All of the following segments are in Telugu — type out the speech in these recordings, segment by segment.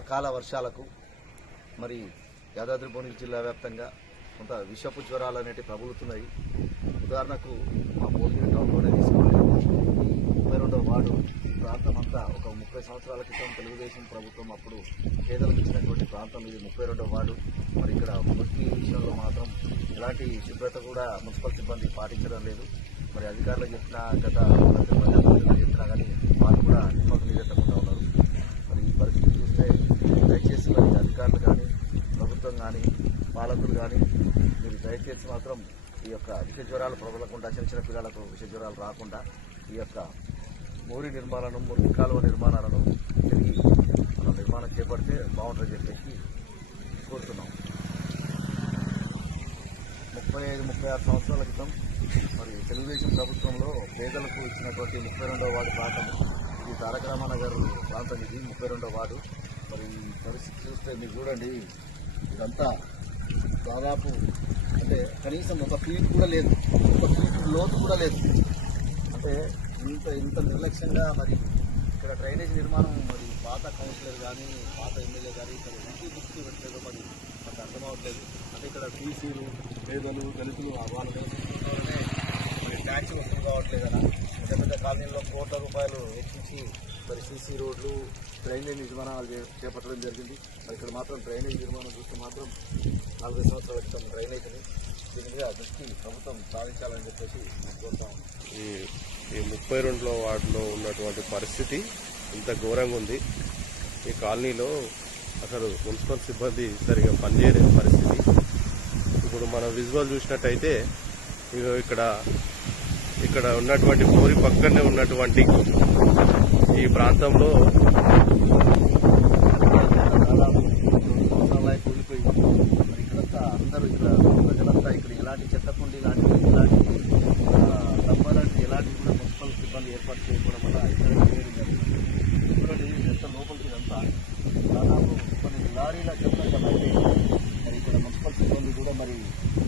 అకాల వర్షాలకు మరి యాదాద్రి భువనగిరి జిల్లా వ్యాప్తంగా కొంత విషపు జ్వరాలు అనేవి ప్రబలుతున్నాయి. ఉదాహరణకు మా భువనగిరి టౌన్లోనే తీసుకోండి. ఈ 32వ వార్డు ఈ ప్రాంతం అంతా ఒక 30 సంవత్సరాల క్రితం తెలుగుదేశం ప్రభుత్వం అప్పుడు పేదలకు ఇచ్చినటువంటి ప్రాంతం ఇది 32వ వార్డు. మరి ఇక్కడ మురికి విషయంలో మాత్రం ఎలాంటి శుభ్రత కూడా మున్సిపల్ సిబ్బంది పాటించడం లేదు. మరి అధికారులు చెప్పినా గత ప్రజాప్రతినిధులు చెప్పినా కానీ వాళ్ళు కూడా నిమగ్నీయకుండా ఉన్నారు. మరి ఈ పరిస్థితి చూస్తే దయచేసి మరి అధికారులు కానీ ప్రభుత్వం కానీ పాలకులు కానీ మీరు దయచేసి మాత్రం ఈ యొక్క విష జ్వరాలు ప్రబలకుండా చిన్న పిల్లలకు విష జ్వరాలు రాకుండా ఈ యొక్క మోరీ నిర్మాణాలను మురికి కాలువ నిర్మాణాలను తిరిగి మనం నిర్మాణం చేపడితే బాగుంటుందని చెప్పేసి కోరుతున్నాం. 35-36 సంవత్సరాల క్రితం మరి తెలుగుదేశం ప్రభుత్వంలో పేదలకు ఇచ్చినటువంటి 32వ వార్డు ప్రాంతం ఇది తారక రామానగర్ ప్రాంతం. ఇది 32వ వార్డు. మరి ఈ పరిస్థితి చూస్తే మీరు చూడండి, ఇదంతా దాదాపు అంటే కనీసం ఒక ఫీట్ కూడా లేదు, ఒక ఫీట్ లోతు కూడా లేదు. అంటే ఇంత నిర్లక్ష్యంగా మరి ఇక్కడ డ్రైనేజ్ నిర్మాణం మరి పాత కౌన్సిలర్ కానీ పాత ఎమ్మెల్యే కానీ ఇక్కడ ఇంటి దృష్టి పెట్టలేదో మరి మాకు అర్థమవట్లేదు. అంటే ఇక్కడ టీసీలు పేదలు దళితులు వాళ్ళు నివసించుకుంటారనే మరి ట్యాక్స్ వసూలు కావట్లేదు కదా. పెద్ద పెద్ద కాలనీల్లో కోట్ల రూపాయలు వెచ్చించి మరి సీసీ రోడ్లు డ్రైనేజ్ నిర్మాణాలు చేపట్టడం జరిగింది. మరి ఇక్కడ మాత్రం డ్రైనేజ్ నిర్మాణం చూస్తే మాత్రం 40 సంవత్సరాల క్రితం డ్రైనేజ్ని దీని మీద దృష్టి ప్రభుత్వం సాధించాలని చెప్పేసి కోరుతా ఉన్నాం. ఈ 32వ వార్డులో ఉన్నటువంటి పరిస్థితి ఇంత ఘోరంగా ఉంది. ఈ కాలనీలో అసలు మున్సిపల్ సిబ్బంది సరిగా పనిచేయలేని పరిస్థితి. ఇప్పుడు మనం విజువల్ చూసినట్టయితే ఇక్కడ ఉన్నటువంటి మోరి పక్కనే ఉన్నటువంటి ఈ ప్రాంతంలో కూలిపోయి మరి ఇక్కడంతా అందరూ ఇక్కడ ప్రజలంతా ఇక్కడ ఎలాంటి చెత్తకుండి ఇలాంటి తప్పాలంటే ఎలాంటి కూడా మున్సిపల్ సిబ్బంది ఏర్పాటు చేయకపోవడం వల్ల ఇక్కడ వేయడం జరిగింది. ఎంత లోపలికి ఇదంతా దాదాపు కొన్ని లారీల చెత్త అయితే మరి ఇక్కడ మున్సిపల్ సిబ్బంది కూడా మరి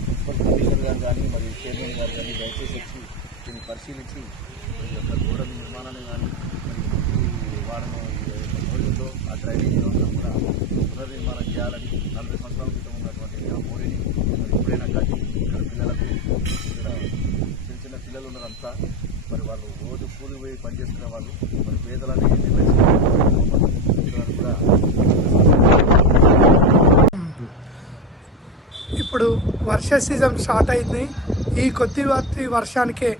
మున్సిపల్ కమిషనర్ గారు కానీ మరి చైర్మన్ గారు కానీ దయచేసి వచ్చి దీన్ని పరిశీలించి ఈ యొక్క గోడ నిర్మాణాన్ని కానీ మరి వాడను మోరీలో ఆ డ్రైనేజ్ అంతా కూడా పునర్నిర్మాణం చేయాలని 40 సంవత్సరాల క్రితం ఉన్నటువంటి ఆ మోరీని మరి ఎప్పుడైనా కట్టి ఇక్కడ పిల్లలకు ఇక్కడ చిన్న పిల్లలు ఉన్నదంతా మరి వాళ్ళు రోజు కూలి పోయి పనిచేస్తున్న వాళ్ళు మరి పేదలని కూడా. ఇప్పుడు వర్ష సీజన్ స్టార్ట్ అయింది. ఈ కొద్ది వర్షానికే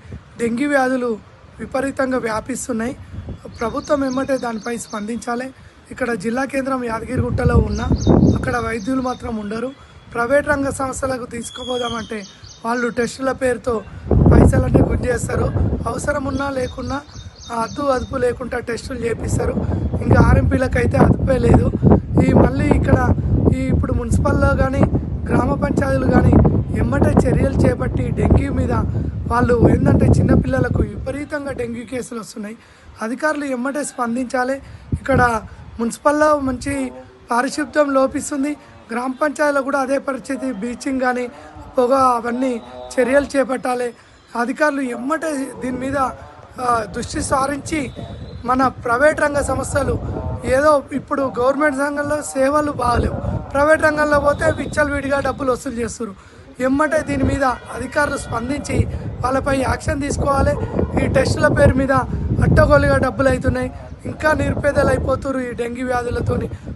డెంగ్యూ వ్యాధులు విపరీతంగా వ్యాపిస్తున్నాయి. ప్రభుత్వం ఏమంటే దానిపై స్పందించాలి. ఇక్కడ జిల్లా కేంద్రం యాదగిరిగుట్టలో ఉన్న అక్కడ వైద్యులు మాత్రం ఉండరు. ప్రైవేట్ రంగ సంస్థలకు తీసుకుపోదామంటే వాళ్ళు టెస్టుల పేరుతో పైసలన్నీ గుంజేస్తారు. అవసరం ఉన్నా లేకున్నా అదుపు లేకుండా టెస్టులు చేపిస్తారు. ఇంకా ఆర్ఎంపీలకు అయితే అదుపే లేదు. మళ్ళీ ఇక్కడ ఇప్పుడు మున్సిపల్లో కానీ గ్రామ పంచాయతీలు కానీ ఎమ్మటే చర్యలు చేపట్టి డెంగ్యూ మీద వాళ్ళు ఏంటంటే చిన్నపిల్లలకు విపరీతంగా డెంగ్యూ కేసులు వస్తున్నాయి. అధికారులు ఎమ్మటే స్పందించాలి. ఇక్కడ మున్సిపల్లో మంచి పారిశుద్ధ్యం లోపిస్తుంది. గ్రామ పంచాయతీలో కూడా అదే పరిస్థితి. బ్లీచింగ్ కానీ పొగ అవన్నీ చర్యలు చేపట్టాలి. అధికారులు ఎమ్మటే దీని మీద దృష్టి సారించి మన ప్రైవేట్ రంగ సంస్థలు ఏదో ఇప్పుడు గవర్నమెంట్ రంగంలో సేవలు బాగాలేవు, ప్రైవేట్ రంగంలో పోతే విచ్చలవిడిగా డబ్బులు వసూలు చేస్తారు. ఎమ్మటే దీని మీద అధికారులు స్పందించి వాళ్ళపై యాక్షన్ తీసుకోవాలి. ఈ టెస్టుల పేరు మీద అట్టగోలుగా డబ్బులు అవుతున్నాయి. ఇంకా నిరుపేదలు అయిపోతున్నారు. ఈ డెంగ్యూ వ్యాధులతో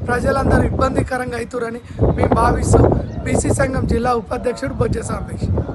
ప్రజలందరూ ఇబ్బందికరంగా అవుతారని మేము భావిస్తూ బీసీ సంఘం జిల్లా ఉపాధ్యక్షుడు బొజ్జ సాంబేష్.